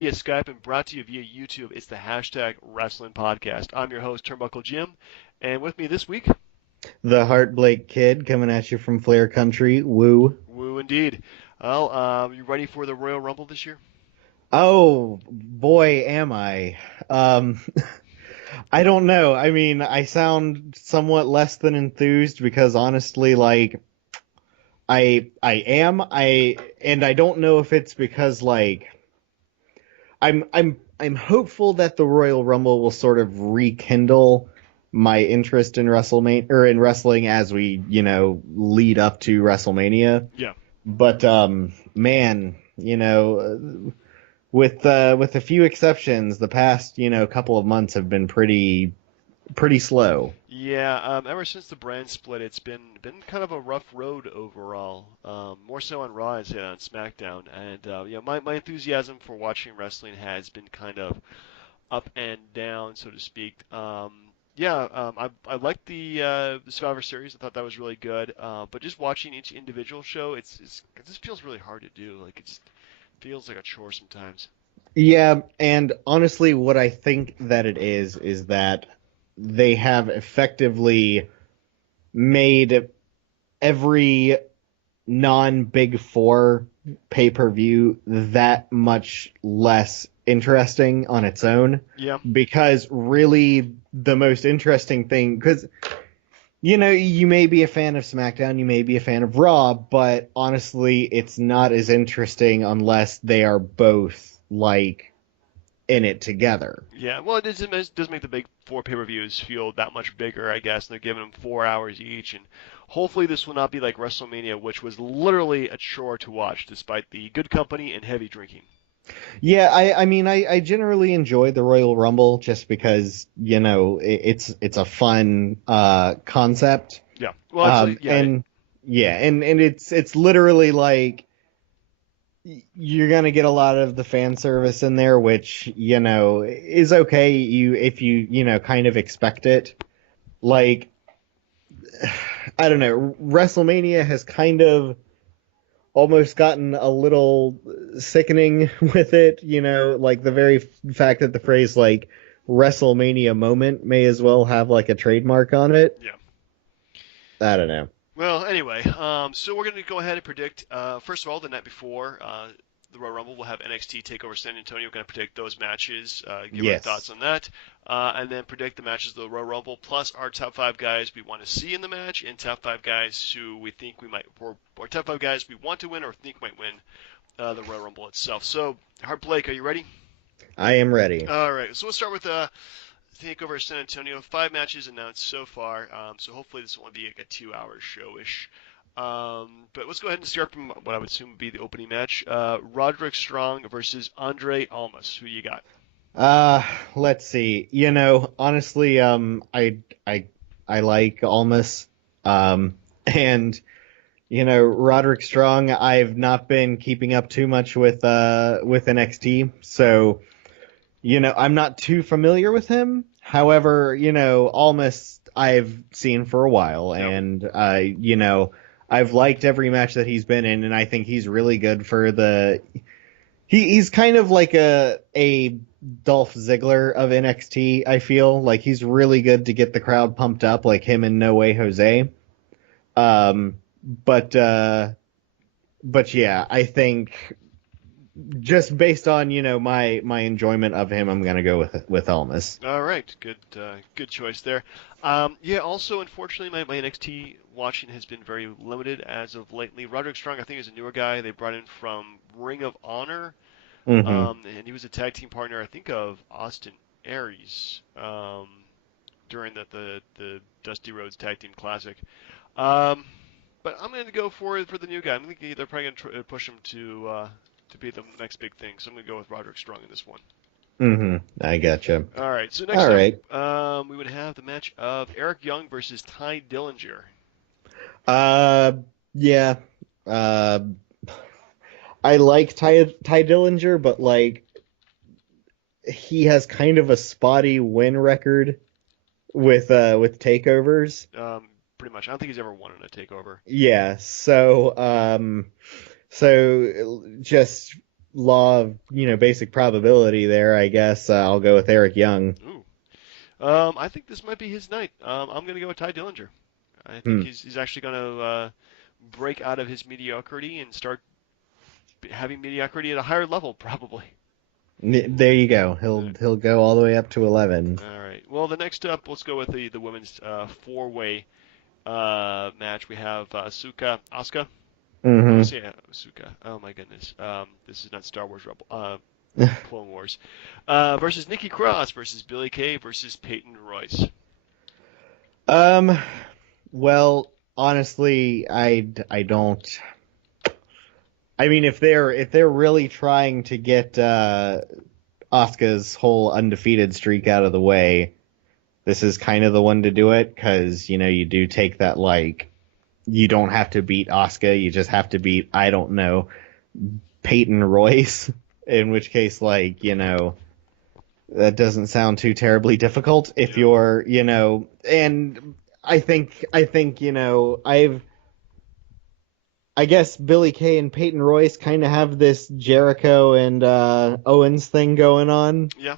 via Skype and brought to you via YouTube. It's the hashtag Wrestling Podcast. I'm your host, Turnbuckle Jim, and with me this week, The Heartblake Kid coming at you from Flair Country. Woo. woo indeed. Well, you ready for the Royal Rumble this year? Oh, boy, am I. Um, I don't know. I mean, I sound somewhat less than enthused because honestly, like, I am. And I don't know if it's because, like, I'm hopeful that the Royal Rumble will sort of rekindle my interest in WrestleMania, or in wrestling as we, lead up to WrestleMania. Yeah. But man, with a few exceptions, the past couple of months have been pretty slow. Yeah, ever since the brand split, it's been kind of a rough road overall. More so on Raw as on SmackDown, and my enthusiasm for watching wrestling has been kind of up and down, so to speak. I liked the Survivor Series. I thought that was really good. But just watching each individual show, it just feels really hard to do. Like it just feels like a chore sometimes. Yeah, and honestly, what I think that it is that they have effectively made every non-Big Four pay-per-view that much less interesting on its own. Yeah, Because really, the most interesting thing, because you may be a fan of SmackDown, you may be a fan of Raw, but honestly, it's not as interesting unless they are both like in it together. yeah. Well, it does make the big four pay-per-views feel that much bigger, I guess. And they're giving them 4 hours each, and hopefully this will not be like WrestleMania, which was literally a chore to watch, despite the good company and heavy drinking. Yeah, I mean, I generally enjoy the Royal Rumble just because it's a fun concept. Yeah. Well, actually, yeah. And yeah, and it's literally like you're gonna get a lot of the fan service in there, which is okay. If you kind of expect it. Like, I don't know, WrestleMania has kind of almost gotten a little sickening with it. Like the very fact that the phrase like WrestleMania moment may as well have like a trademark on it. Yeah. I don't know. Well, anyway, so we're going to go ahead and predict. First of all, the night before the Royal Rumble, we'll have NXT Takeover San Antonio. We're going to predict those matches, give our thoughts Yes. on that, and then predict the matches of the Royal Rumble, plus our top five guys we want to see in the match, and top five guys who we think we might, or top five guys we want to win or think might win the Royal Rumble itself. So, Hart Blake, are you ready? I am ready. All right, so we'll start with Takeover San Antonio. 5 matches announced so far, so hopefully this will only be like a 2 hour show-ish. But let's go ahead and start from what I would assume would be the opening match. Roderick Strong versus Andre Almas. Who you got? Uh, let's see. Honestly, I like Almas. And Roderick Strong, I've not been keeping up too much with NXT, so I'm not too familiar with him. However, Almas I've seen for a while, Yep. and I've liked every match that he's been in, and I think he's really good for the. He's kind of like a Dolph Ziggler of NXT. I feel like he's really good to get the crowd pumped up, like him and No Way Jose. Um, but yeah, I think just based on my enjoyment of him, I'm gonna go with Elmas. All right, good choice there. Yeah, also, unfortunately, my NXT watching has been very limited as of lately. Roderick Strong, I think, is a newer guy they brought in from Ring of Honor, Hmm. and he was a tag team partner, I think, of Austin Aries during the Dusty Rhodes Tag Team Classic. Um, but I'm going to go for the new guy. I'm thinking they're probably going to push him to be the next big thing. So I'm going to go with Roderick Strong in this one. Hmm. I gotcha. All right. So next All up, right. we would have the match of Eric Young versus Ty Dillinger. Uh, yeah. Uh, I like Ty Dillinger, but like he has kind of a spotty win record with takeovers. Pretty much. I don't think he's ever won in a takeover. Yeah, so just law of basic probability there, I guess I'll go with Eric Young. Ooh. I think this might be his night. I'm going to go with Ty Dillinger. I think Hmm. he's actually going to break out of his mediocrity and start having mediocrity at a higher level, probably. There you go. He'll go all the way up to 11. All right. Well, the next up, let's go with the women's four-way match. We have Asuka. I Hmm. want to say Asuka. Oh my goodness. This is not Star Wars Rebel. Clone Wars. Versus Nikki Cross versus Billie Kay versus Peyton Royce. Um. Well, honestly, I don't. I mean, if they're really trying to get Asuka's whole undefeated streak out of the way, this is kind of the one to do it because you do take that, like, you don't have to beat Asuka, you just have to beat, I don't know, Peyton Royce. In which case, like, that doesn't sound too terribly difficult if Yeah. and I think I guess Billy Kay and Peyton Royce kind of have this Jericho and Owens thing going on. Yeah.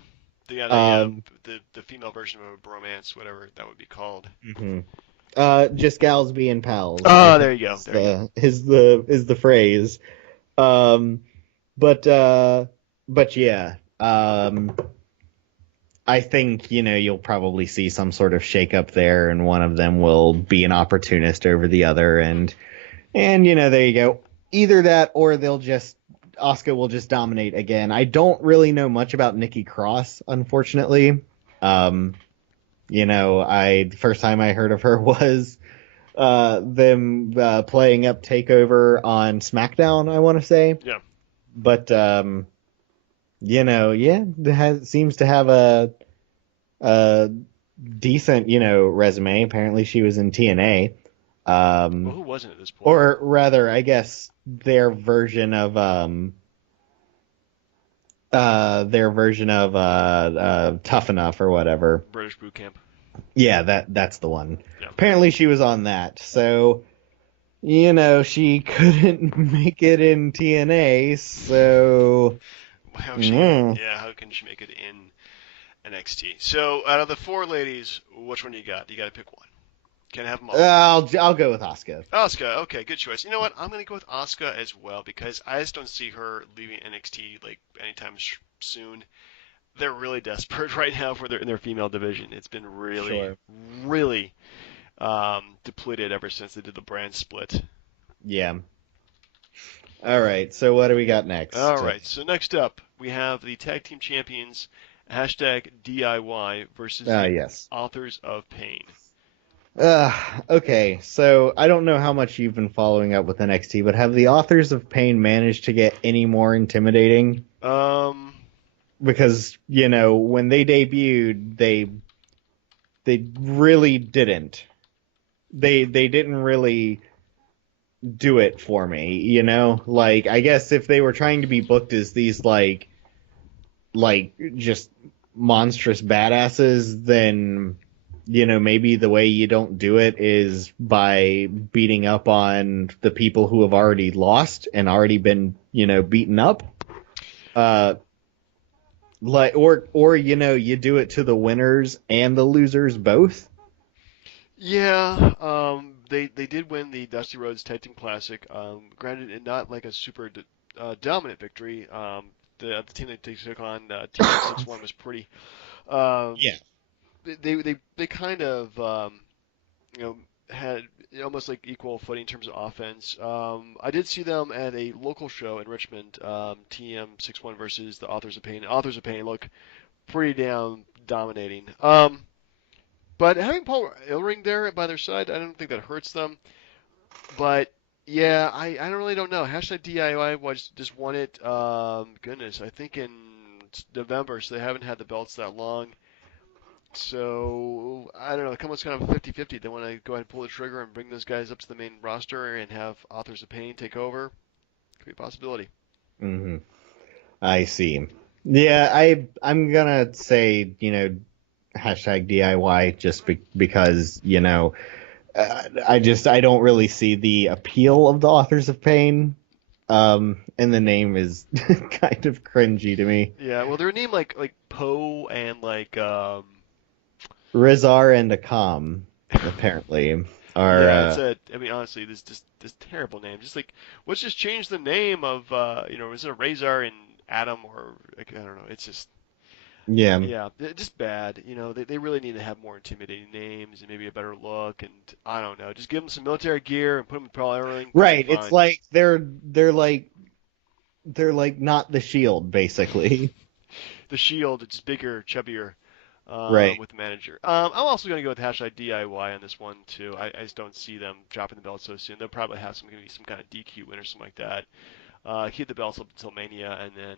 They got a Um, the female version of a bromance, whatever that would be called. mhm. Just gals being pals, I Oh, think there you go. is There you go. the phrase. Um, but yeah. I think you'll probably see some sort of shakeup there, and one of them will be an opportunist over the other, and there you go. Either that, or Asuka will just dominate again. I don't really know much about Nikki Cross, unfortunately. Um, the first time I heard of her was them playing up Takeover on SmackDown, I want to say. Yeah. But yeah, seems to have a decent, resume. Apparently, she was in TNA. Well, who wasn't at this point? Or rather, I guess their version of Tough Enough or whatever. British Boot Camp. Yeah, that's the one. Yeah. Apparently, she was on that. So she couldn't make it in TNA. So How she? mm, Yeah. How can she make it in NXT? So, out of the four ladies, which one you got? You got to pick one. Can't have them all. I'll go with Asuka. Asuka, okay, good choice. You know what? I'm gonna go with Asuka as well because I just don't see her leaving NXT like anytime soon. They're really desperate right now for their female division. It's been really, Sure. really depleted ever since they did the brand split. Yeah. All right. So what do we got All next? right, so next up we have the tag team champions hashtag DIY versus the Yes. authors of pain. Uh, okay, so I don't know how much you've been following up with NXT, but have the authors of Pain managed to get any more intimidating? Um, Because, when they debuted, they really didn't. They didn't really do it for me. Like, I guess if they were trying to be booked as these like just monstrous badasses, then maybe the way you don't do it is by beating up on the people who have already lost and already been, beaten up. Uh, or you do it to the winners and the losers both. yeah, they did win the Dusty Rhodes Tag Team Classic. Granted, not like a super dominant victory. The team that they took on Team 6-1 was pretty. Um, Yeah. they kind of you know had almost like equal footing in terms of offense. I did see them at a local show in Richmond, TM 6-1 versus the Authors of Pain. Authors of Pain look pretty damn dominating. But having Paul Ellering there by their side, I don't think that hurts them. But yeah, I really don't know. Hashtag DIY was just won it. Goodness, I think in November, so they haven't had the belts that long. So I don't know. It almost kind of 50-50. They want to go ahead and pull the trigger and bring those guys up to the main roster and have Authors of Pain take over. Could be a possibility. Hmm. I see. Yeah, I'm gonna say hashtag DIY just because I don't really see the appeal of the authors of pain. And the name is kind of cringy to me. Yeah, well, they're named like Poe and Rizar and Akam, apparently, are yeah, it's a. I mean, honestly, this terrible name. Just like let's just change the name of is it Razor and Adam or like, I don't know. It's just yeah. yeah, just bad. They really need to have more intimidating names and maybe a better look. And I don't know, just give them some military gear and put them in probably everything. They'll be Right. It's fine. like they're like not the Shield, basically. The Shield, it's bigger, chubbier. Right. With the manager. I'm also going to go with hashtag DIY on this one too. I just don't see them dropping the belt so soon. They'll probably have maybe some kind of DQ win or something like that. Keep the belts up until Mania and then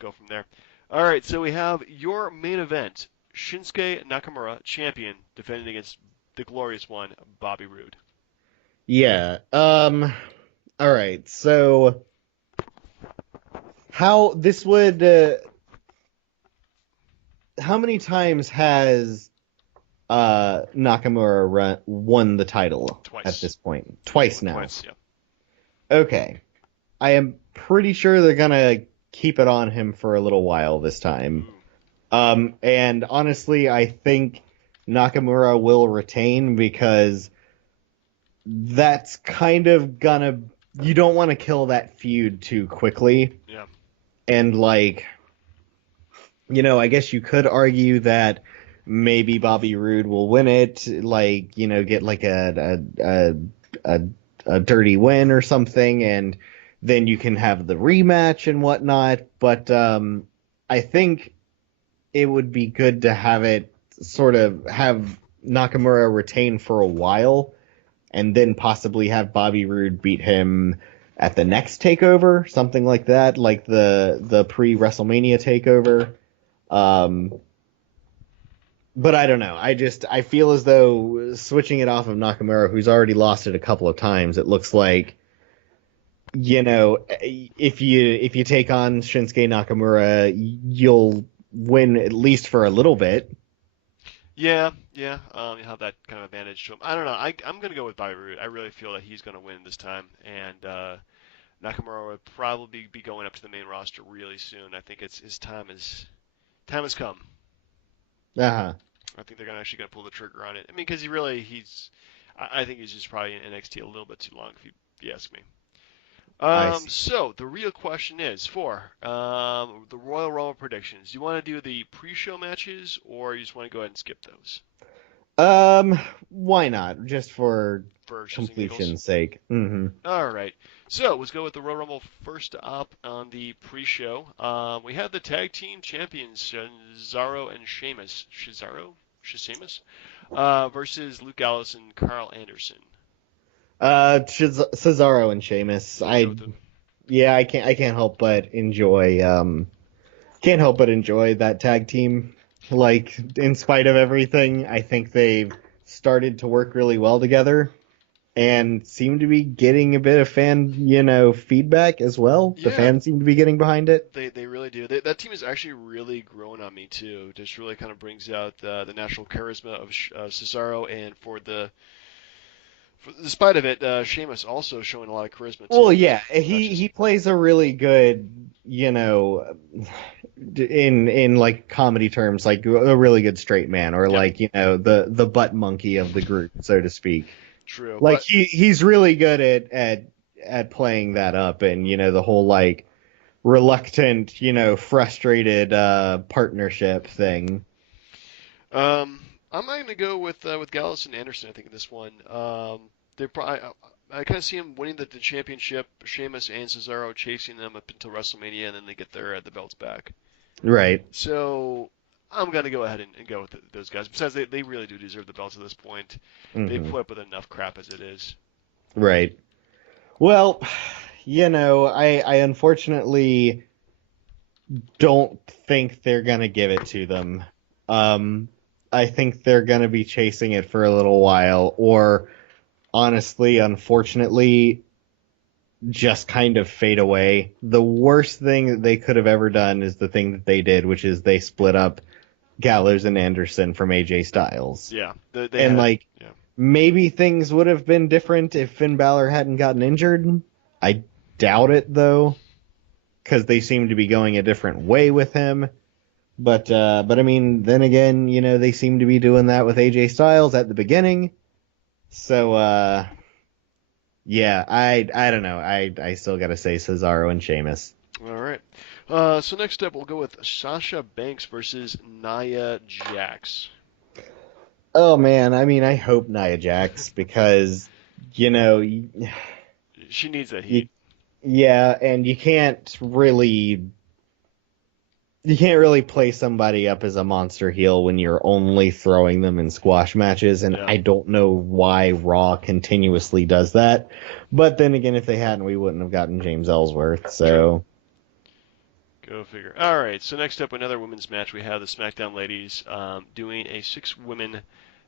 go from there. All right, so we have your main event: Shinsuke Nakamura, champion, defending against the glorious one, Bobby Roode. Yeah. All right. So how this would how many times has Nakamura won the title at Twice. this point? Twice now. Twice, yeah. Okay. I am pretty sure they're gonna keep it on him for a little while this time. Ooh. And honestly, I think Nakamura will retain because that's kind of gonna. You don't want to kill that feud too quickly. Yeah. And I guess you could argue that maybe Bobby Roode will win it, get like a dirty win or something, and then you can have the rematch and whatnot. But I think it would be good to have Nakamura retain for a while, and then possibly have Bobby Roode beat him at the next takeover, something like that, like the pre-WrestleMania takeover. But I don't know. I feel as though switching it off of Nakamura, who's already lost it a couple of times, it looks like, if you take on Shinsuke Nakamura, you'll win at least for a little bit. Yeah, yeah. You have that kind of advantage to him. I don't know. I'm going to go with Bobby Roode. I really feel that he's going to win this time, and Nakamura would probably be going up to the main roster really soon. I think it's his time has come. Uh-huh. I think they're actually going to pull the trigger on it. I mean, because I think he's just probably in NXT a little bit too long, if you ask me. I see. So the real question is for the Royal Rumble predictions. Do you want to do the pre-show matches, or you just want to go ahead and skip those Why not? Just for for shits and giggles? completion's sake. Mm-hmm. All right. So let's go with the Royal Rumble first up on the pre-show. We have the tag team champions Cesaro and Sheamus. Sheamus, versus Luke Gallows and Carl Anderson. Cesaro and Sheamus. You go with the Yeah, I can't help but enjoy that tag team. Like, in spite of everything, I think they've started to work really well together and seem to be getting a bit of fan, feedback as well. The yeah. fans seem to be getting behind it. They really do. That team is actually really growing on me too. Just really kind of brings out the natural charisma of Cesaro, and despite of it, Sheamus also showing a lot of charisma Well, too. yeah, Not he just he plays a really good, in like comedy terms, like a really good straight man, or yeah, like the butt monkey of the group, so to speak. true. Like But he's really good at playing that up, and the whole like reluctant, frustrated partnership thing. um, I'm not gonna go with Gallows and Anderson. I think in this one, they probably. I kind of see him winning the championship, Sheamus and Cesaro chasing them up until WrestleMania, and then they get the belts back. Right. So I'm going to go ahead and go with those guys. Besides, they really do deserve the belts at this point. They Hmm. put up with enough crap as it is. Right. Well, I unfortunately don't think they're gonna give it to them. Um, I think they're gonna be chasing it for a little while, or honestly, unfortunately, just kind of fade away. The worst thing that they could have ever done is the thing that they did, which is they split up Gallows and Anderson from AJ Styles. Yeah, they And had. like Yeah. maybe things would have been different if Finn Balor hadn't gotten injured. I doubt it though, because they seem to be going a different way with him. But I mean, then again, they seem to be doing that with AJ Styles at the beginning. So yeah, I don't know. I still gotta say Cesaro and Sheamus. All right. So next up, we'll go with Sasha Banks versus Nia Jax. Oh man, I mean, I hope Nia Jax because you know, y- She needs that you, heat. yeah, and you can't really play somebody up as a monster heel when you're only throwing them in squash matches, and Yeah. I don't know why Raw continuously does that. But then again, if they hadn't, we wouldn't have gotten James Ellsworth. True. So, Go figure. All right. So next up, another women's match. We have the SmackDown ladies doing a six-women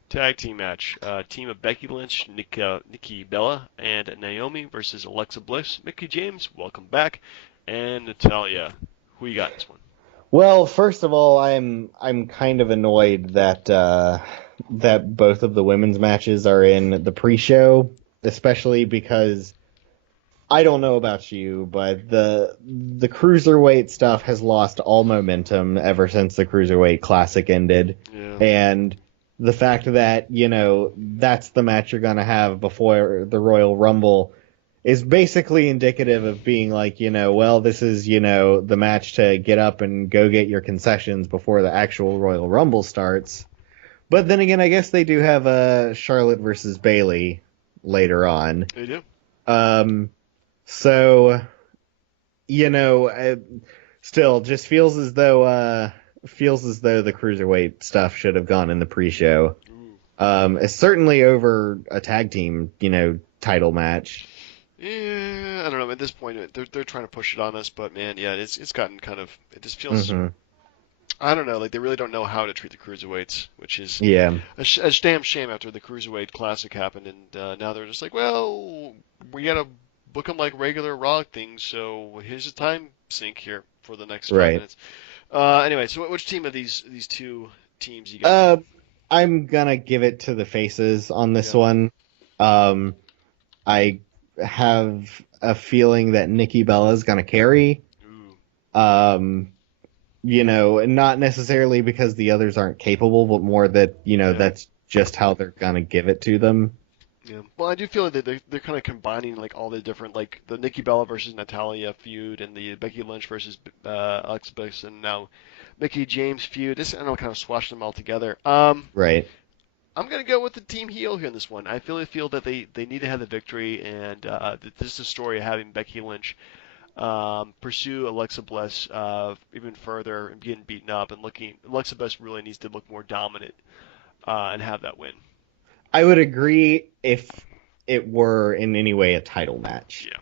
tag team match. Team of Becky Lynch, Nikki Bella, and Naomi versus Alexa Bliss, Mickie James, welcome back, and Natalia. Who you got in this one? well, first of all, I'm kind of annoyed that both of the women's matches are in the pre-show, especially because I don't know about you, but the cruiserweight stuff has lost all momentum ever since the Cruiserweight Classic ended. Yeah. And the fact that, that's the match you're going to have before the Royal Rumble is basically indicative of being like, well, this is, the match to get up and go get your concessions before the actual Royal Rumble starts. But then again, I guess they do have Charlotte versus Bayley later on. They do. Um, so, still just feels as though the cruiserweight stuff should have gone in the pre-show. Ooh. It's certainly over a tag team, title match. Yeah, I don't know. At this point, they're trying to push it on us, but man, yeah, it's gotten kind of. It just feels. Hmm. I don't know. Like they really don't know how to treat the cruiserweights, which is Yeah, a damn shame after the cruiserweight classic happened, and now they're just like, well, we gotta book them like regular Raw things, so here's a time sink here for the next 5 minutes. right. Anyway, so which team of these two teams you got? Uh, I'm gonna give it to the faces on this Yeah. one. Um, I have a feeling that Nikki Bella's gonna carry. Ooh. Um, not necessarily because the others aren't capable, but more that, Yeah. that's just how they're gonna give it to them. Yeah. Well, I do feel that they're kind of combining like all the different like the Nikki Bella versus Natalia feud and the Becky Lynch versus Alexa Bliss and now Mickie James feud. This I don't know, kind of swashed them all together. Right. I'm gonna go with the team heel here in this one. I feel that they need to have the victory, and this is the story of having Becky Lynch pursue Alexa Bliss even further and getting beaten up and looking. Alexa Bliss really needs to look more dominant and have that win. I would agree if it were in any way a title match. Yeah.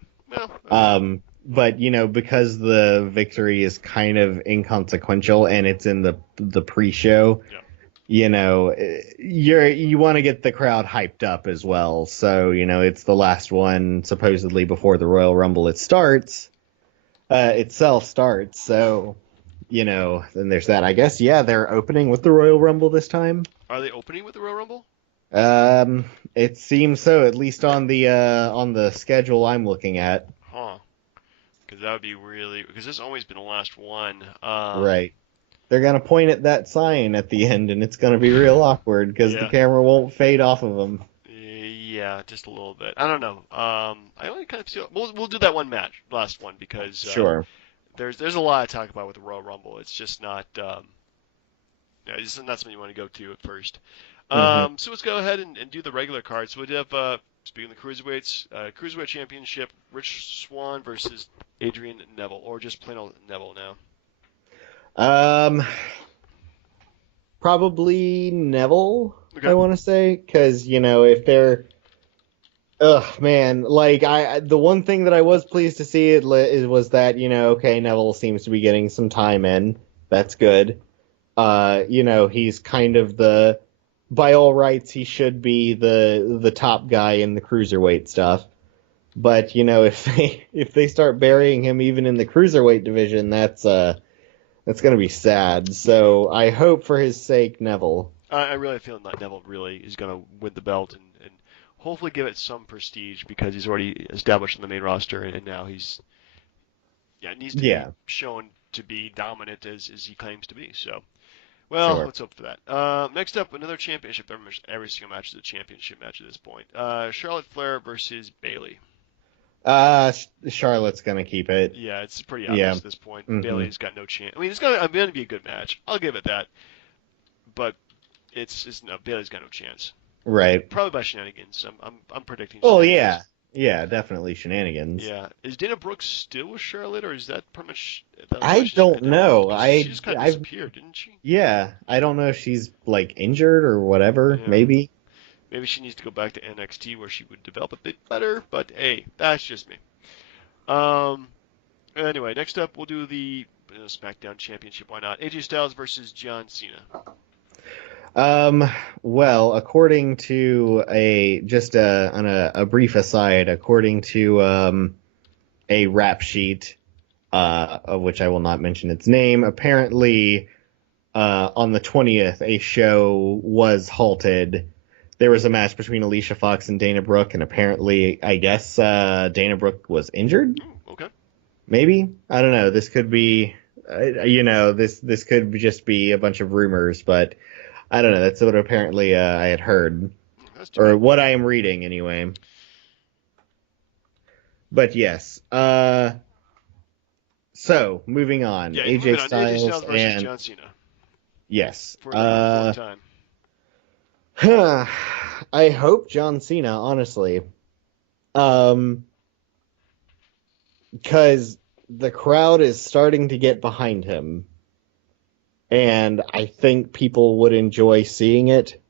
Well. Okay. But because the victory is kind of inconsequential and it's in the pre-show, Yeah. you want to get the crowd hyped up as well. So, it's the last one supposedly before the Royal Rumble itself starts. So, then there's that. I guess, yeah, they're opening with the Royal Rumble this time. Are they opening with the Royal Rumble? It seems so, at least on the schedule I'm looking at. Huh. Because that would be really because this has always been the last one. Right. They're gonna point at that sign at the end, and it's gonna be real awkward because the Yeah. camera won't fade off of them. Yeah, just a little bit. I don't know. I only kind of feel we'll do that one match, last one, because Sure. there's a lot to talk about with the Royal Rumble. It's just not yeah, it's not something you want to go to at first. Hmm. So let's go ahead and do the regular card. So we have speaking of the cruiserweights, cruiserweight championship, Rich Swann versus Adrian Neville, or just plain old Neville now. Um, Probably Neville. Okay. I want to say because if they're, ugh, man, like the one thing that I was pleased to see was that okay, Neville seems to be getting some time in. That's good. He's kind of by all rights, he should be the top guy in the cruiserweight stuff. But if they start burying him even in the cruiserweight division, that's gonna be sad. So I hope for his sake, Neville. I really feel that Neville really is going to win the belt and hopefully give it some prestige because he's already established in the main roster, and now needs to be Yeah, shown to be dominant as he claims to be. So, well, sure. let's hope for that. Next up, another championship. Every single match is a championship match at this point. Charlotte Flair versus Bayley. Charlotte's gonna keep it. Yeah, it's pretty Yeah. obvious at this point. Hmm. Bayley's got no chance. I mean, I'm going to be a good match. I'll give it that. But it's no Bayley's got no chance. Right. Probably by shenanigans. I'm predicting Well, shenanigans. yeah. Yeah, definitely shenanigans. Yeah, is Dana Brooks still with Charlotte, or is that pretty much that was why I she's don't ended her? know. Because she just kind of I've, disappeared, didn't she? yeah, I don't know if she's like injured or whatever. Yeah, Maybe. maybe she needs to go back to NXT where she would develop a bit better. But hey, that's just me. Um. Anyway, next up we'll do the SmackDown Championship. Why not? AJ Styles versus John Cena. Um, well, according to on a brief aside, according to a rap sheet, of which I will not mention its name, apparently, on the 20th, a show was halted. There was a match between Alicia Fox and Dana Brooke, and apparently, I guess, Dana Brooke was injured. Ooh, okay. Maybe, I don't know. This could be, this could just be a bunch of rumors, but I don't know. That's what apparently I had heard, That's too or bad. what I am reading anyway. But yes. So moving on, Yeah, AJ moving on. AJ Styles Styles versus and John Cena yes. for the fourth time. I hope John Cena, honestly, um, because the crowd is starting to get behind him, and I think people would enjoy seeing it.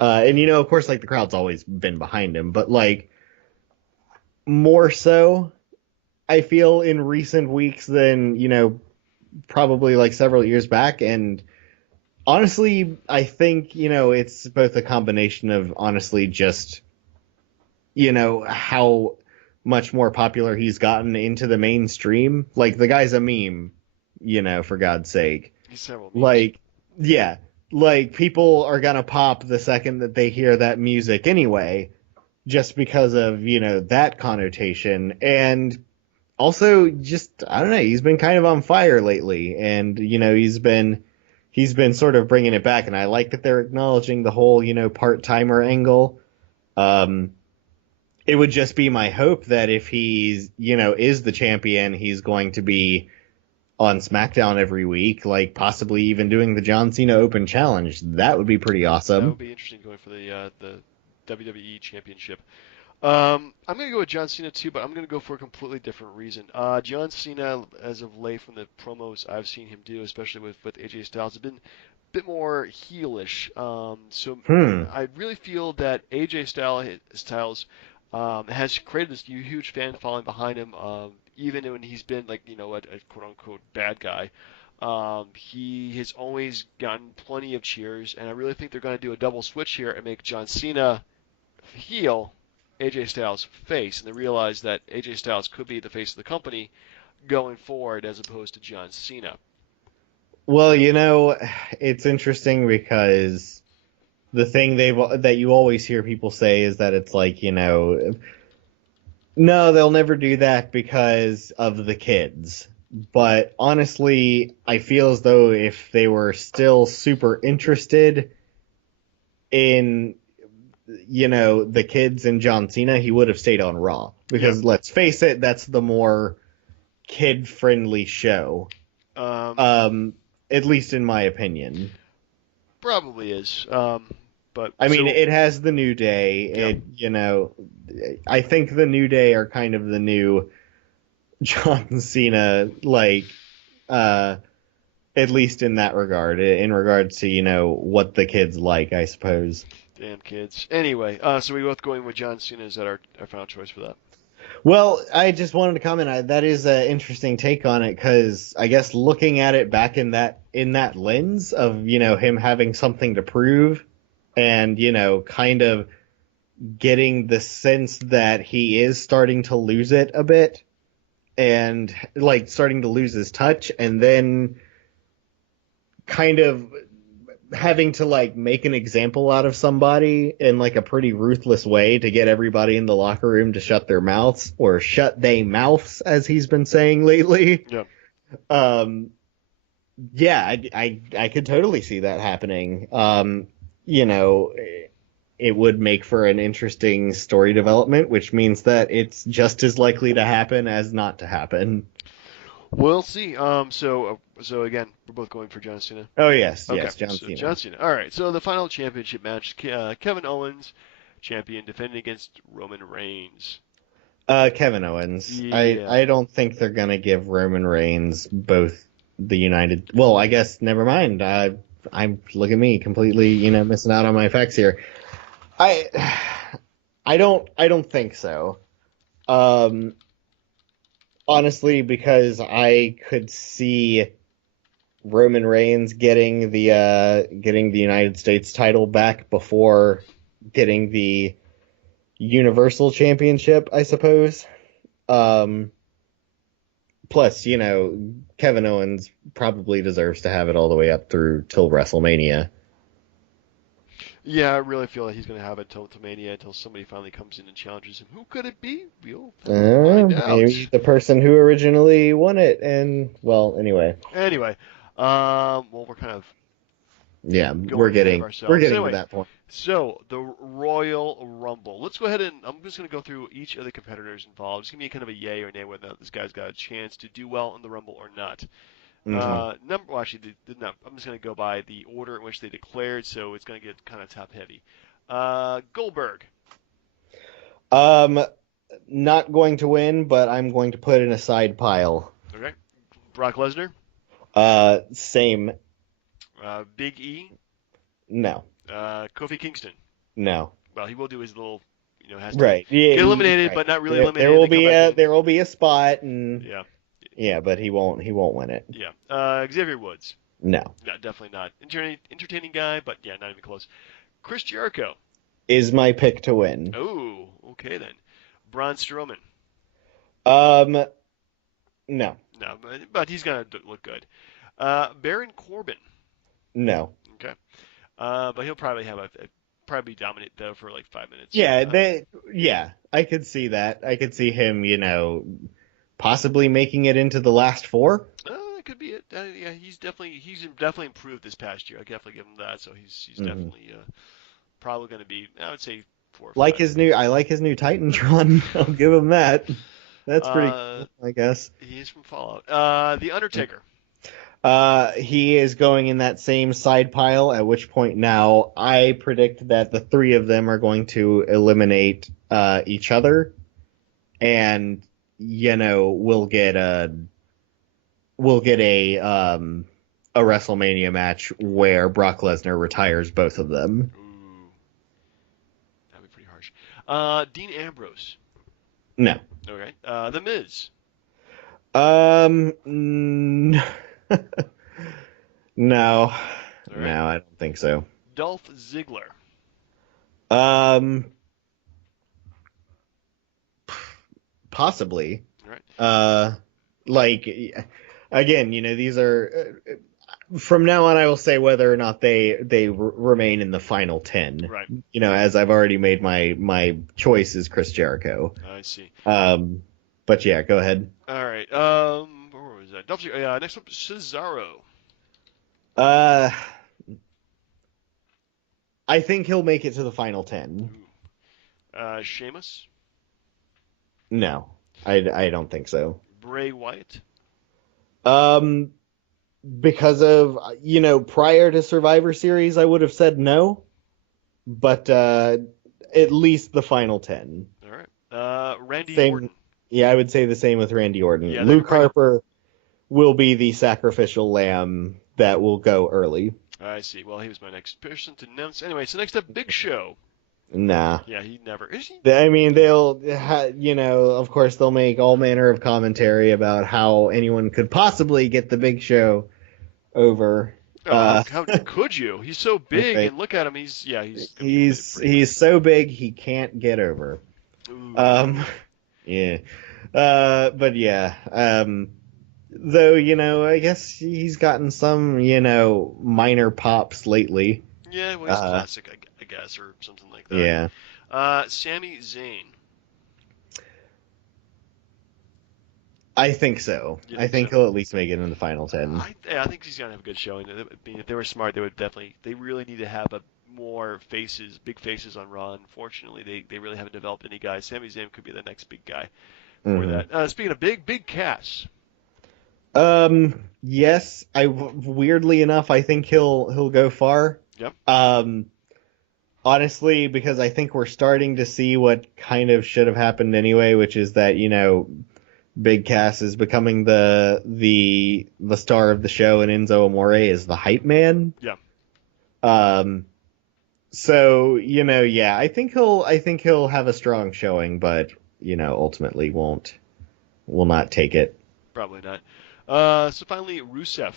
And of course, like the crowd's always been behind him, but like more so, I feel in recent weeks than probably like several years back. And honestly, I think it's both a combination of honestly just how much more popular he's gotten into the mainstream. Like the guy's a meme, for God's sake. He's several memes. Like, yeah, like people are gonna pop the second that they hear that music anyway, just because of that connotation. And also just I don't know, he's been kind of on fire lately, and he's been sort of bringing it back, and I like that they're acknowledging the whole part-timer angle. um it would just be my hope that if he's is the champion, he's going to be on SmackDown every week, like possibly even doing the John Cena Open Challenge. That would be pretty That would awesome. be interesting going for the WWE Championship. I'm going to go with John Cena too, but I'm going to go for a completely different reason. John Cena, as of late, from the promos I've seen him do, especially with AJ Styles, has been a bit more heelish. So Hmm. I really feel that Styles has created this huge fan following behind him, even when he's been like a quote unquote bad guy. He has always gotten plenty of cheers, and I really think they're going to do a double switch here and make John Cena heel, AJ Styles face, and they realize that AJ Styles could be the face of the company going forward as opposed to John Cena. Well, it's interesting because the thing that you always hear people say is that it's like, no, they'll never do that because of the kids. But honestly, I feel as though if they were still super interested in, the kids and John Cena, he would have stayed on Raw. Yep. Because let's face it, that's the more kid-friendly show. Um, Um, at least in my opinion. Probably is. But I mean, so it has the New Day. yeah, I think the New Day are kind of the new John Cena, like, at least in that regard, in regards to, what the kids like, I suppose. damn kids. Anyway, so we both going with John Cena. Is that our final choice for that? Well, I just wanted to comment. That is an interesting take on it because I guess looking at it back in that lens of him having something to prove, and kind of getting the sense that he is starting to lose it a bit, and like starting to lose his touch, and then kind of having to like make an example out of somebody in like a pretty ruthless way to get everybody in the locker room to shut their mouths or shut they mouths, as he's been saying lately. Yeah. Um, yeah, I could totally see that happening. You know, it would make for an interesting story development, which means that it's just as likely to happen as not to happen. We'll see. So again, we're both going for John Cena. Oh yes, Okay, yes, John so Cena. John Cena. All right. So the final championship match: Kevin Owens, champion, defending against Roman Reigns. Kevin Owens. Yeah. I don't think they're gonna give Roman Reigns both the United. Well, I guess never mind. I'm look at me completely, missing out on my facts here. I I don't think so. Um, Honestly, because I could see Roman Reigns getting the United States title back before getting the Universal Championship, I suppose. Um, Plus, Kevin Owens probably deserves to have it all the way up through till WrestleMania. Yeah, I really feel like he's going to have it till Mania, until somebody finally comes in and challenges him. Who could it be? We'll have to find Maybe out. the person who originally won it, and well, anyway, Anyway, well, we're kind of yeah, going ahead of we're ourselves. getting to Anyway, that point. so the Royal Rumble. Let's go ahead and I'm just going to go through each of the competitors involved. Just give me a kind of a yay or nay whether this guy's got a chance to do well in the Rumble or not. Hmm. Well, actually, no, I'm just going to go by the order in which they declared, so it's going to get kind of top heavy. Goldberg. Um, Not going to win, but I'm going to put in a side pile. Okay. Brock Lesnar. Same. Big E. No, Kofi Kingston. no. Well, he will do his little, has to Right. Yeah. get eliminated, Right. but not really There eliminated, will and come be back in. a spot, and Yeah. yeah, but he won't. He won't win it. Yeah. Xavier Woods. No. No, definitely not. Entertaining guy, but yeah, not even close. Chris Jericho. Is my pick to win. Oh, okay then. Braun Strowman. Um. No. No, but he's gonna look good. Baron Corbin. No. Okay. But he'll probably have probably dominate though for like 5 minutes. Yeah. Yeah. I could see that. I could see him. Possibly making it into the last four. That could be it. Yeah, he's definitely improved this past year. I definitely give him that. So he's Hmm. definitely probably going to be, I would say, 4 or 5. I like his new Titantron. I'll give him that. That's pretty Uh, cool, I guess. he is from Fallout. The Undertaker. He is going in that same side pile, at which point now I predict that the three of them are going to eliminate each other, and we'll get a WrestleMania match where Brock Lesnar retires both of them. Ooh, that'd be pretty harsh. Dean Ambrose. No. Okay. The Miz. N- no. All right. No, I don't think so. Dolph Ziggler. Um, Possibly. All right. Like again, these are from now on. I will say whether or not they remain in the final 10. Right. As I've already made my choice is Chris Jericho. I see. But yeah, go ahead. All right. Where was that? Dolph Ziggler. Next up, Cesaro. Uh, I think he'll make it to the final 10. Sheamus. No, I don't think so. Bray Wyatt. Um, because of prior to Survivor Series, I would have said no, but at least the final 10. All right. Randy Same. Orton. Yeah, I would say the same with Randy Orton. Yeah, Luke Harper will be the sacrificial lamb that will go early. I see. Well, he was my next person to announce. Anyway, so next up, Big Show. Nah. Yeah, he never is he? I mean, of course, they'll make all manner of commentary about how anyone could possibly get the Big Show over. Oh, how could you? He's so big, right. and look at him. He's He's so big he can't get over. Ooh. Yeah. But yeah. Though, I guess he's gotten some, minor pops lately. Yeah, well, he's Uh, classic, I guess, or something like that. yeah, Sami Zayn. I think so. You I think think so? he'll at least make it in the final 10. Yeah, I think he's gonna have a good showing. I mean, if they were smart, they would definitely. They really need to have more faces, big faces on Raw. Unfortunately, they really haven't developed any guys. Sami Zayn could be the next big guy for Hmm. that. Speaking of big cast. Yes, weirdly enough, I think he'll go far. Yep. Um, honestly, because I think we're starting to see what kind of should have happened anyway, which is that, Big Cass is becoming the star of the show, and Enzo Amore is the hype man. Yeah. Um, so, yeah, I think he'll have a strong showing, but, ultimately will not take it. Probably not. So finally, Rusev.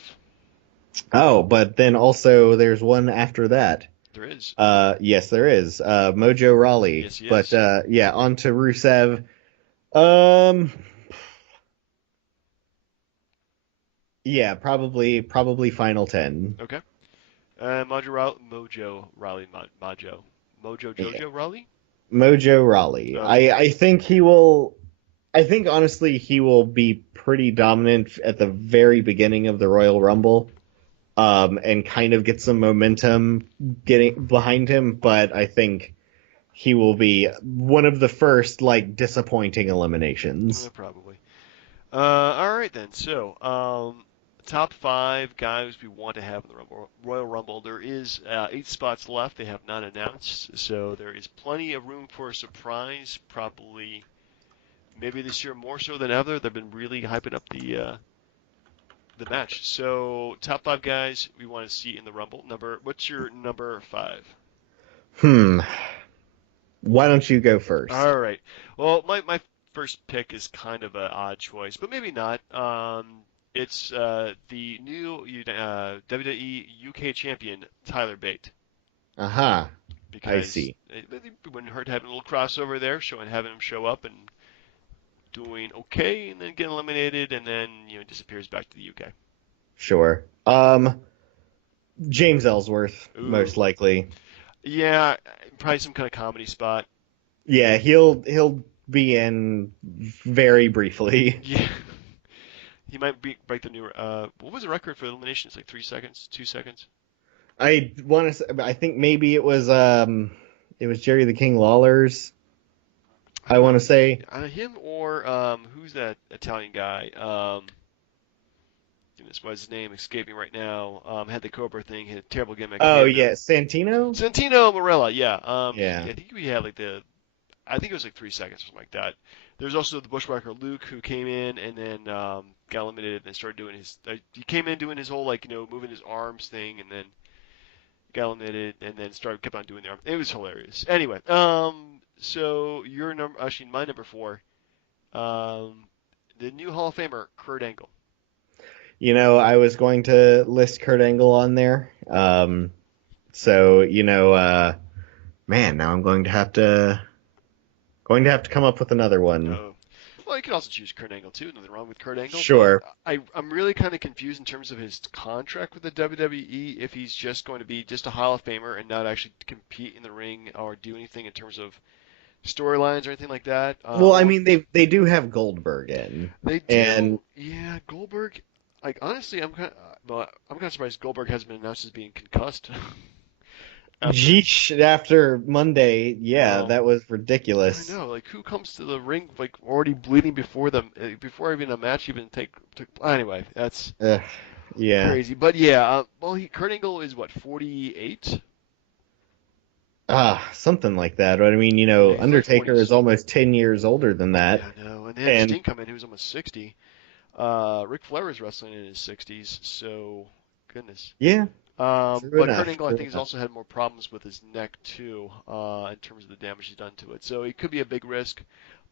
Oh, but then also there's one after that. There is. Yes, there is. Mojo Rawley. Yes, he But is. yeah, on to Rusev. Um, yeah, probably final 10. Okay. Mojo Rawley, Mojo Yeah. Jojo Rawley. Mojo Rawley. Okay. I think he will. I think honestly he will be pretty dominant at the very beginning of the Royal Rumble. And kind of get some momentum getting behind him, but I think he will be one of the first like disappointing eliminations. Probably. All right then. So, top five guys we want to have in the Royal Rumble. There is 8 spots left. They have not announced, so there is plenty of room for a surprise. Probably, maybe this year more so than ever. They've been really hyping up the match. So, top five guys we want to see in the Rumble. What's your number five? Hmm. Why don't you go first? All right. Well, my first pick is kind of an odd choice, but maybe not. It's the new WWE UK champion Tyler Bate Aha. I because see. it wouldn't hurt having a little crossover there, having him show up and doing okay, and then get eliminated, and then disappears back to the UK. Sure. James Ellsworth, Ooh, most likely. yeah, probably some kind of comedy spot. Yeah, he'll be in very briefly. Yeah, he might break the new. What was the record for elimination? It's like 3 seconds, 2 seconds. I think maybe it was Jerry the King Lawler's. I I don't want know to say. him or who's that Italian guy? Goodness, what's his name? Escaping right now. Had the Cobra thing, had a terrible gimmick. I Oh hated him. yeah, Santino. Santino Marella, yeah. Yeah. I think we had I think it was like 3 seconds or something like that. There's also the Bushwhacker Luke who came in and then got eliminated and then started doing his. He came in doing his whole moving his arms thing and then got eliminated and then kept on doing the arm. It was hilarious. Anyway, so your number, actually my number four, um, the new Hall of Famer Kurt Angle. I was going to list Kurt Angle on there. So, man, now I'm going to have to come up with another one. Uh, well, you could also choose Kurt Angle too. Nothing wrong with Kurt Angle, but Sure. I'm really kind of confused in terms of his contract with the WWE. If he's just going to be just a Hall of Famer and not actually compete in the ring or do anything in terms of storylines or anything like that. Well, I mean, they do have Goldberg in, They and do, yeah. Goldberg, like honestly, I'm kind of surprised Goldberg hasn't been announced as being concussed after. Jeesh, after Monday, yeah, Well, that was I ridiculous. know, like who comes to the ring like already bleeding before them, before even a match even took. Anyway, that's Ugh, yeah. crazy. But yeah, well, Kurt Angle is what 48. Something like that. But I mean, Yeah, he's late Undertaker is 40s. almost 10 years older than that. Yeah, no, and they had And Sting come in who's almost 60. Ric Flair is wrestling in his 60s, so goodness. yeah, true But Kurt enough, Angle, I true think, has enough. also had more problems with his neck too, in terms of the damage he's done to it. So it could be a big risk.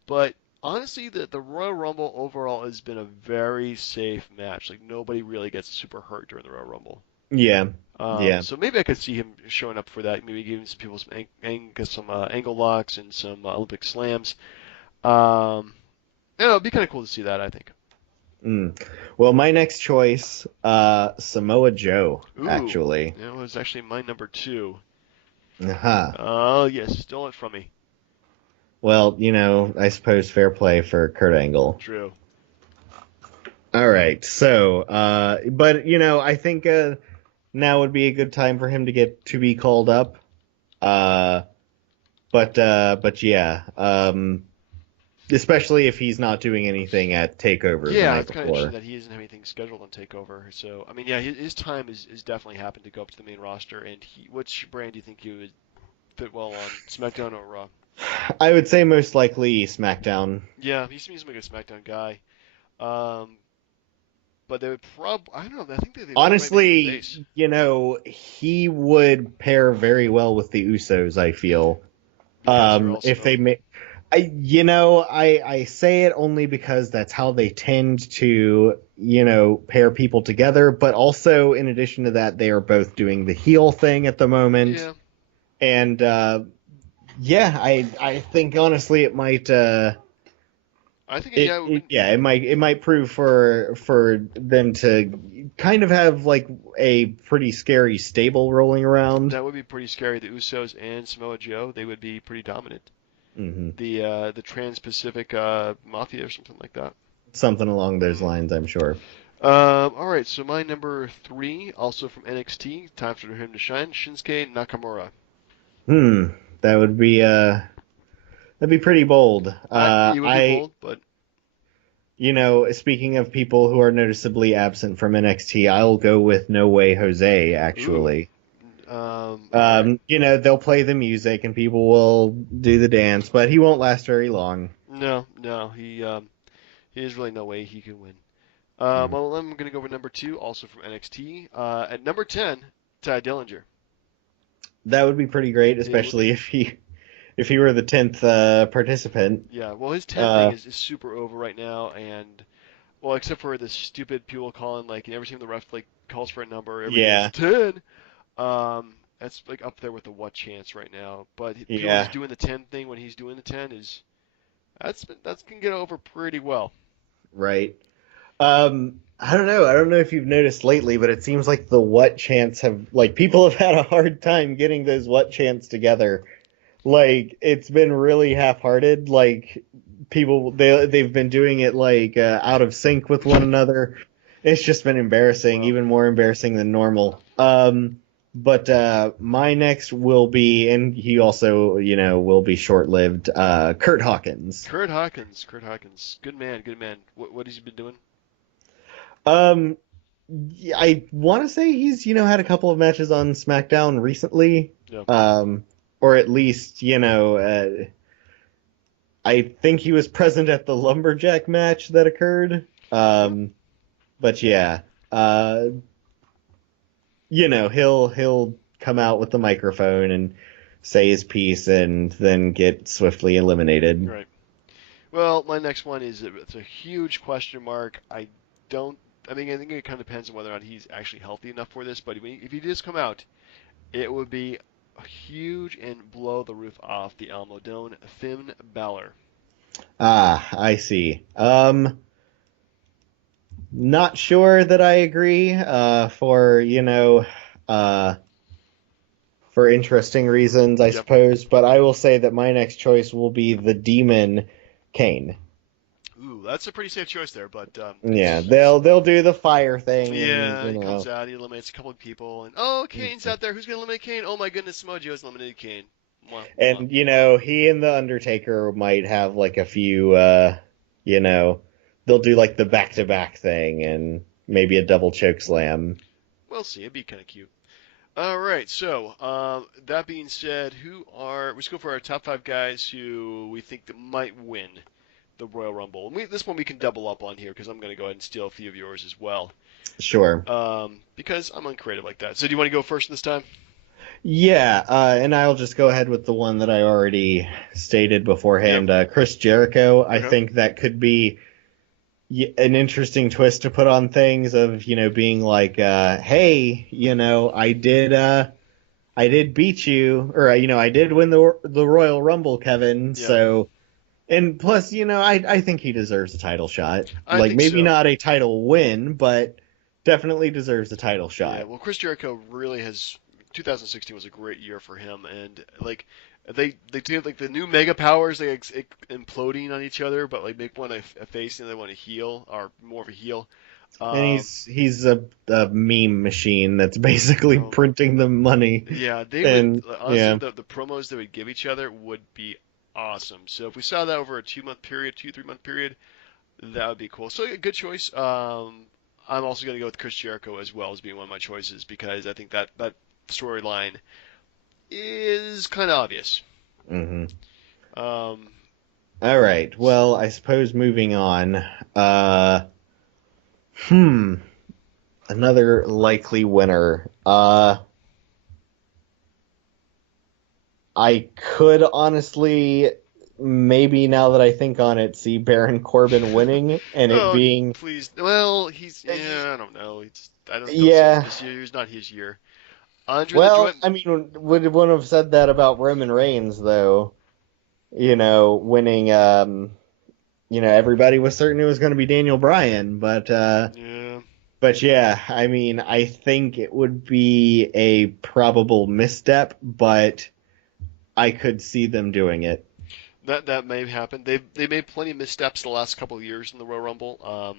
But honestly, the Royal Rumble overall has been a very safe match. Like nobody really gets super hurt during the Royal Rumble. Yeah, yeah. So maybe I could see him showing up for that. Maybe giving some people some angle locks and some Olympic slams. Yeah, it'd be kind of cool to see that. I think. Mm. Well, my next choice, Samoa Joe, Ooh, actually. that was actually my number two. Uh-huh. Oh yes, stole it from me. Well, I suppose fair play for Kurt Angle. True. All right. So, but I think now would be a good time for him to be called up. Uh, but yeah, especially if he's not doing anything at Takeover the Yeah, night it's kind of interesting before. that he doesn't have anything scheduled on Takeover. So, I mean, yeah, his time is definitely happened to go up to the main roster. And which brand do you think he would fit well on, SmackDown or Raw? I would say most likely SmackDown. Yeah, he seems like a SmackDown guy. Um, but they would I don't know. I think they might make him a Honestly, face. he would pair very well with the Usos, I feel. Because they're all If they smoke. make, I say it only because that's how they tend to, pair people together. But also, in addition to that, they are both doing the heel thing at the moment, Yeah, and yeah, I think honestly it might. I think yeah, it would been, It might prove for them to kind of have like a pretty scary stable rolling around. that would be pretty scary. The Usos and Samoa Joe, they would be pretty dominant. Hmm. The Trans-Pacific Mafia or something like that. Something along those Mm. lines, I'm sure. All right, so my number three, also from NXT, time for him to shine, Shinsuke Nakamura. Hmm, that would be that'd be pretty bold. It would be bold, but Speaking of people who are noticeably absent from NXT, I'll go with No Way Jose, ooh, actually. all right. They'll play the music and people will do the dance, but he won't last very long. No, no, he there's really no way he can win. Hmm. Well, I'm gonna go with number two, also from NXT. At number 10, Ty Dillinger. That would be pretty great, It would especially be. if he were the 10th participant. Yeah, well, his 10 thing Uh, is super over right now, and well, except for the stupid people calling like every time the ref like calls for a number, everybody goes yeah, 10. That's like up there with the what chance right now. But people yeah, just doing the 10 thing when he's doing the 10 is that's can get over pretty well. right. I don't know. I don't know if you've noticed lately, but it seems like the what chants have like people have had a hard time getting those what chants together. Like it's been really half-hearted. Like people they've been doing it like out of sync with one another. It's just been embarrassing, Well, even more embarrassing than normal. But my next will be, and he also, will be short-lived. Kurt Hawkins. Kurt Hawkins, good man, good man. What has he been doing? Um, yeah, I want to say he's, had a couple of matches on SmackDown recently. Yeah. Um, or at least, I think he was present at the lumberjack match that occurred. Hmm? But yeah, he'll come out with the microphone and say his piece and then get swiftly eliminated. Right. Well, my next one is it's a huge question mark. Don't. I mean, I think it kind of depends on whether or not he's actually healthy enough for this. But if he does come out, it would be huge and blow the roof off the Alamo Dome. Finn Balor. Ah, I see. Not sure that I agree. Uh, for interesting reasons, I Yep. suppose. But I will say that my next choice will be the Demon Kane. Ooh, that's a pretty safe choice there, but Yeah, they'll do the fire thing, and yeah, he comes out, he eliminates a couple of people, and oh, Kane's out there. Who's gonna eliminate Kane? Oh my goodness, Mojo's eliminated Kane. Mwah, mwah. and he and the Undertaker might have like a few. You know, they'll do like the back to back thing and maybe a double choke slam. We'll see. It'd be kind of cute. All right. So that being said, let's go for our top five guys who we think that might win the Royal Rumble. And this one we can double up on here because I'm going to go ahead and steal a few of yours as well. Sure. Because I'm uncreative like that. So do you want to go first this time? Yeah, and I'll just go ahead with the one that I already stated Yep. beforehand. Chris Jericho. I Okay. think that could be an interesting twist to put on things of, being like, hey, I did beat you, or, I did win the Royal Rumble, Kevin. Yep. So, And plus, I think he deserves a title shot. I Like think maybe so. not a title win, but definitely deserves a title Yeah, shot. well, Chris Jericho really has. 2016 was a great year for him, and they do like the new mega powers. They imploding on each other, but like make one a face and the other one a heel, or more of a heel. And Um, he's a meme machine that's basically no, printing the money. yeah, they would And honestly yeah. the promos they would give each other would be awesome. So if we saw that over a 2 month period, 2 3 month period, that would be cool. So a good choice. I'm also going to go with Chris Jericho as well as being one of my choices because I think that storyline is kind of obvious. Hmm. Um, All right. Well, I suppose moving on. Uh, hmm. Another likely winner. I could honestly, maybe now that I think on it, see Baron Corbin winning and it oh, being, please. Well, yeah, I don't know. I don't see him yeah. this year. It's not his year. Andre the Well, Giant. I mean, would have said that about Roman Reigns though. Winning. Everybody was certain it was going to be Daniel Bryan, Yeah, but yeah, I mean, I think it would be a probable misstep, but I could see them doing it. that may happen. They made plenty of missteps the last couple of years in the Royal Rumble.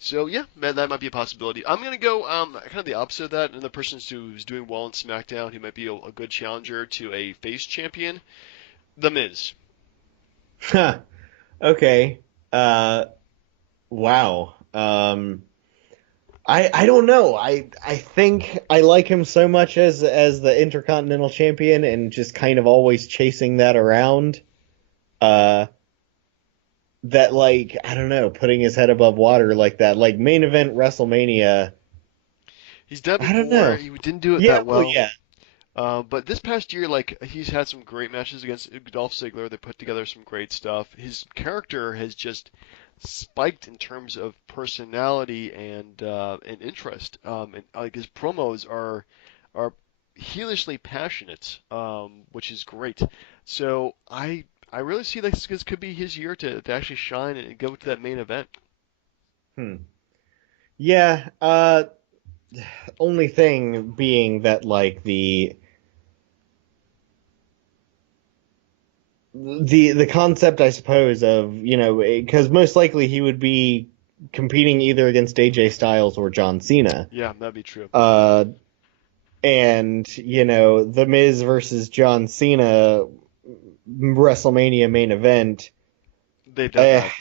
So yeah, man, that might be a possibility. I'm gonna go kind of the opposite of that, and the person who's doing well in SmackDown, who might be a good challenger to a face champion, The Miz. Huh. Okay. Uh, wow. I don't know. I think I like him so much as the Intercontinental Champion and just kind of always chasing that around. Uh, that like I don't know, putting his head above water like that, like main event WrestleMania. He's done it I don't before. know. He didn't do it Yeah, that well, well. yeah. But this past year, like he's had some great matches against Dolph Ziggler. They put together some great stuff. His character has just spiked in terms of personality and interest. And like his promos are heelishly passionate, which is great. So I really see this could be his year to actually shine and go to that main event. Hmm. Yeah. Only thing being that like the concept, I suppose, of because most likely he would be competing either against AJ Styles or John Cena. Yeah, that'd be true. Uh, and the Miz versus John Cena WrestleMania main event. They've done Eh, that,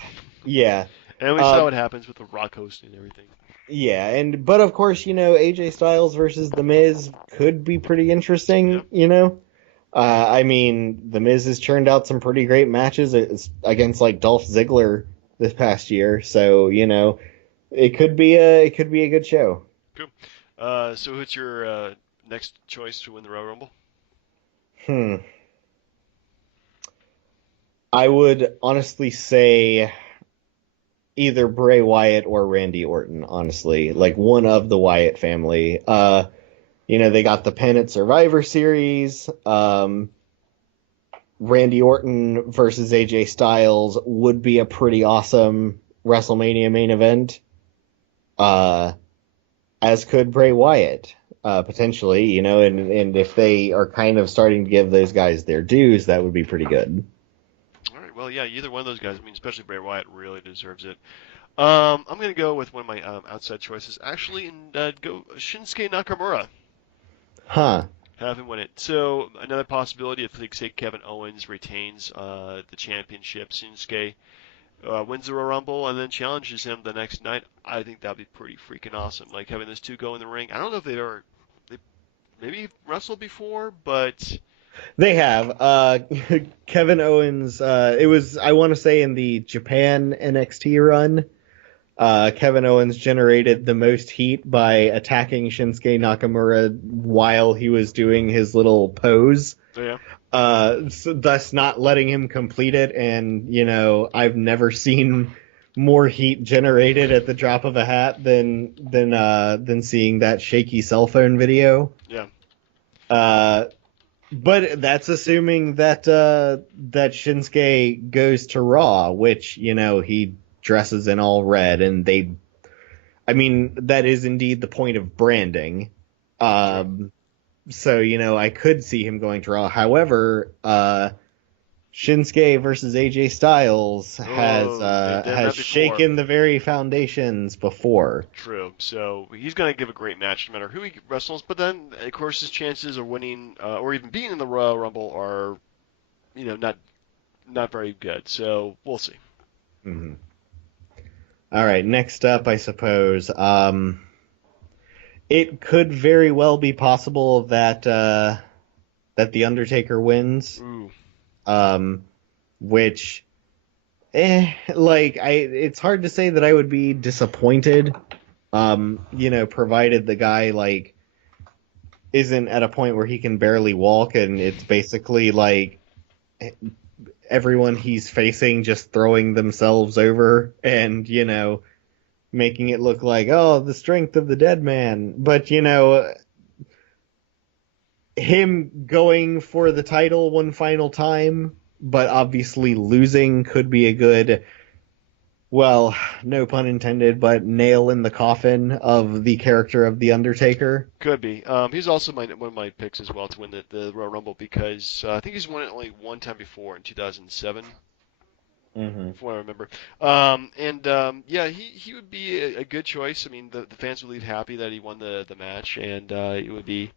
yeah. and we Uh, saw what happens with the Rock hosting and everything. yeah, but of course, AJ Styles versus The Miz could be pretty Yeah. interesting. I mean, The Miz has churned out some pretty great matches against like Dolph Ziggler this past year, so it could be a good show. Cool. So who's your next choice to win the Royal Rumble? Hmm. I would honestly say either Bray Wyatt or Randy Orton, honestly. Like one of the Wyatt family. They got the pin at Survivor Series. Randy Orton versus AJ Styles would be a pretty awesome WrestleMania main event. Uh, as could Bray Wyatt, potentially, and if they are kind of starting to give those guys their dues, that would be pretty good. All right. Well, yeah, either one of those guys. I mean, especially Bray Wyatt really deserves it. I'm gonna go with one of my outside choices, actually, and go Shinsuke Nakamura. Huh. Have him win it. So another possibility, if like say Kevin Owens retains the championship, Shinsuke wins the Royal Rumble and then challenges him the next night. I think that'd be pretty freaking awesome. Like having those two go in the ring. I don't know if they maybe wrestled before, but They have. Kevin Owens, it was, I want to say, in the Japan NXT run. Kevin Owens generated the most heat by attacking Shinsuke Nakamura while he was doing his little pose, yeah. thus not letting him complete it. And, I've never seen more heat generated at the drop of a hat than seeing that shaky cell phone video. Yeah. Uh, But that's assuming that that Shinsuke goes to Raw, which, he dresses in all red, and I mean, that is indeed the point of branding. True. Um, so, I could see him going to Raw. However, Shinsuke versus AJ Styles Oh, they've done has that before. shaken the very foundations before. True. So he's going to give a great match no matter who he wrestles. But then, of course, his chances of winning or even being in the Royal Rumble are, not very good. So we'll see. Mhm. All right, next up, I suppose. It could very well be possible that the Undertaker wins. Ooh. Um, which, it's hard to say that I would be disappointed. Provided the guy isn't at a point where he can barely walk, and it's basically like everyone he's facing just throwing themselves over, and making it look like, oh, the strength of the dead man. But him going for the title one final time, but obviously losing could be a good, well, no pun intended, but nail in the coffin of the character of the Undertaker. Could be. He's also one of my picks as well to win the Royal Rumble because I think he's won it only one time before in 2007, Mm-hmm. from what I remember. Yeah, he would be a good choice. I mean, the fans would leave happy that he won the match, and it would be.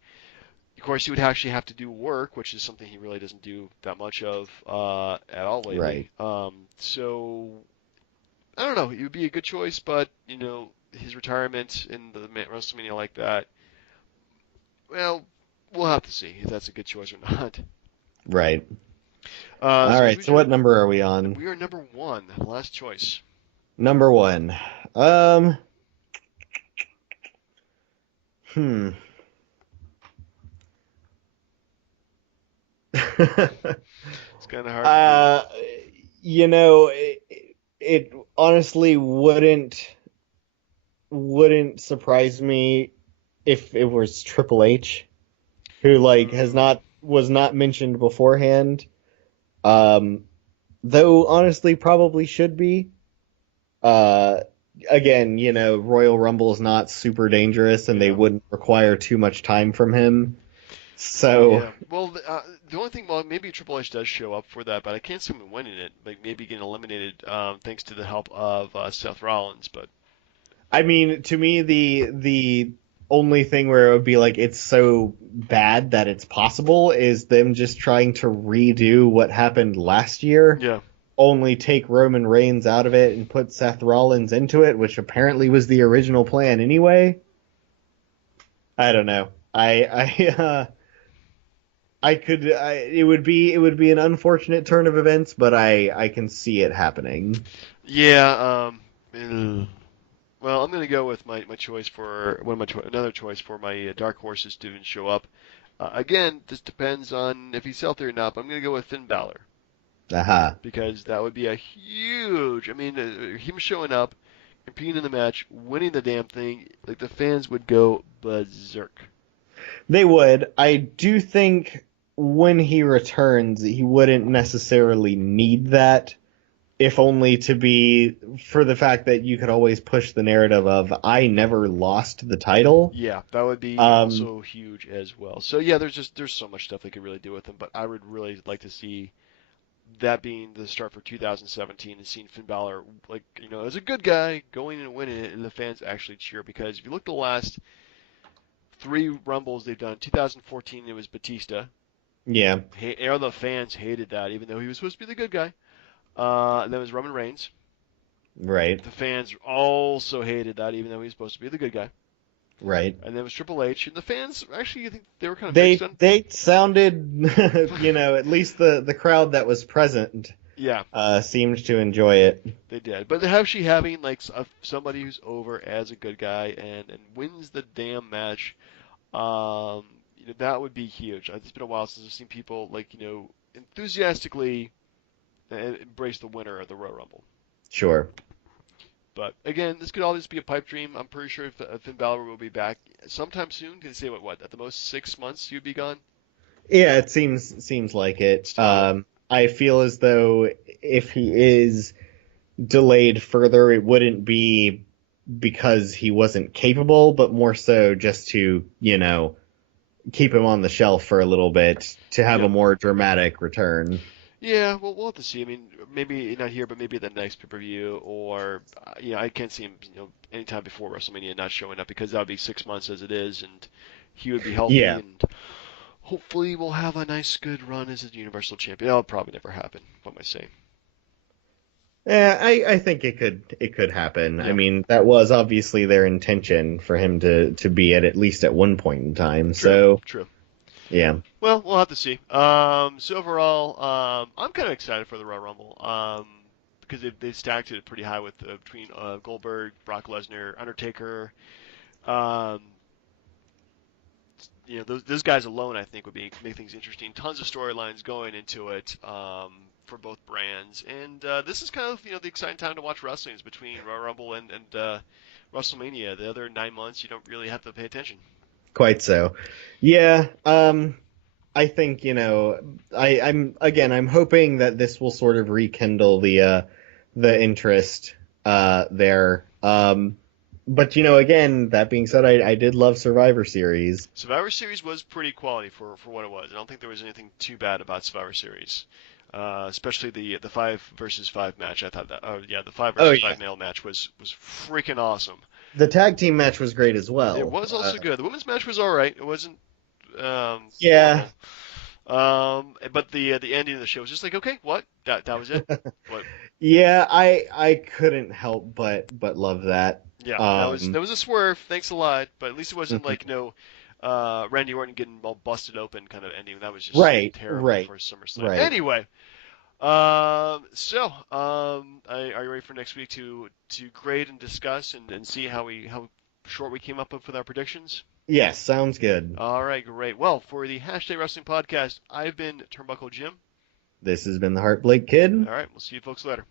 Of course, he would actually have to do work, which is something he really doesn't do that much of at all lately. Right. So I don't know. It would be a good choice, but his retirement in the WrestleMania like that. Well, we'll have to see if that's a good choice or not. Right. All So right. who's So your? what number are we on? We are number one, last choice. Number one. Um. Hmm. It's kind of hard to beat. uh. It honestly wouldn't surprise me if it was Triple H, who has Ooh, not was not mentioned beforehand. Um, though honestly probably should be. Uh, Again, Royal Rumble is not super dangerous, and they yeah. wouldn't require too much time from him. So, Yeah. Well, the only thing, well, maybe Triple H does show up for that, but I can't see him winning it. Like maybe getting eliminated, thanks to the help of Seth Rollins. But I mean, to me, the only thing where it would be like it's so bad that it's possible is them just trying to redo what happened last year, yeah, only take Roman Reigns out of it and put Seth Rollins into it, which apparently was the original plan anyway. I don't know. It would be an unfortunate turn of events, but I can see it happening. yeah. Well, I'm gonna go with my choice for one of another choice for my dark horses to even show up. Again, this depends on if he's healthy or not. But I'm gonna go with Finn Balor Aha. because that would be a huge. I mean, him showing up, competing in the match, winning the damn thing, like the fans would go berserk. They would. I do think when he returns, he wouldn't necessarily need that, if only to be for the fact that you could always push the narrative of I never lost the title. Yeah, that would be Um, also huge as well. So yeah, there's so much stuff they could really do with him, but I would really like to see that being the start for 2017 and seeing Finn Balor as a good guy going and winning it, and the fans actually cheer because if you look at the last three Rumbles they've done, 2014 it was Batista. yeah, All the fans hated that, even though he was supposed to be the good guy. And then it was Roman Reigns. right, The fans also hated that, even though he was supposed to be the good guy. right. And then it was Triple H, and the fans actually I think they were kind of mixed They on. they sounded, at least the crowd that was present Yeah, seemed to enjoy it. they did. But actually having somebody who's over as a good guy and wins the damn match, um, that would be huge. It's been a while since I've seen people enthusiastically embrace the winner of the Royal Rumble. Sure. But again, this could all just be a pipe dream. I'm pretty sure Finn Balor will be back sometime soon. Can they say what? At the most 6 months he'd be gone. Yeah, it seems like it. It's total. I feel as though if he is delayed further, it wouldn't be because he wasn't capable, but more so just to, keep him on the shelf for a little bit to have a Yep. more dramatic return. Yeah, well, we'll have to see. I mean, maybe not here, but maybe the next pay-per-view, or I can't see him, anytime before WrestleMania not showing up because that would be 6 months as it is, and he would be healthy, Yeah. and hopefully we'll have a nice, good run as a Universal Champion. That'll probably never happen. What am I saying? Yeah, I think it could happen. I Yeah, mean, that was obviously their intention for him to be at least at one point in time. true, So, true. yeah. Well, we'll have to see. So overall, I'm kind of excited for the Royal Rumble. Because they've stacked it pretty high with between Goldberg, Brock Lesnar, Undertaker. Um, those guys alone, I think, would make things interesting. Tons of storylines going into it for both brands, and this is kind of the exciting time to watch wrestling is between Royal Rumble and WrestleMania. The other 9 months, you don't really have to pay attention. Quite so. Yeah, I think, I'm hoping that this will sort of rekindle the interest there. But again, that being said, I did love Survivor Series. Survivor Series was pretty quality for what it was. I don't think there was anything too bad about Survivor Series, especially the 5 versus 5 match. I thought that, oh yeah, the five Oh versus yeah. five male match was freaking awesome. The tag team match was great as It well. was also good. The women's match was all right. It wasn't Yeah. horrible. But the ending of the show was just like, okay, what? That was it? What? Yeah, I couldn't help but love that. Yeah, Um, that was a swerve. Thanks a lot, but at least it wasn't like no Randy Orton getting all busted open kind of ending. That was just right, terrible right, for SummerSlam. right. Anyway, are you ready for next week to grade and discuss and see how short we came up with our predictions? Yes, sounds good. All right, great. Well, for the Hashtag Wrestling Podcast, I've been Turnbuckle Jim. This has been the Heart Blake Kid. All right, we'll see you folks later.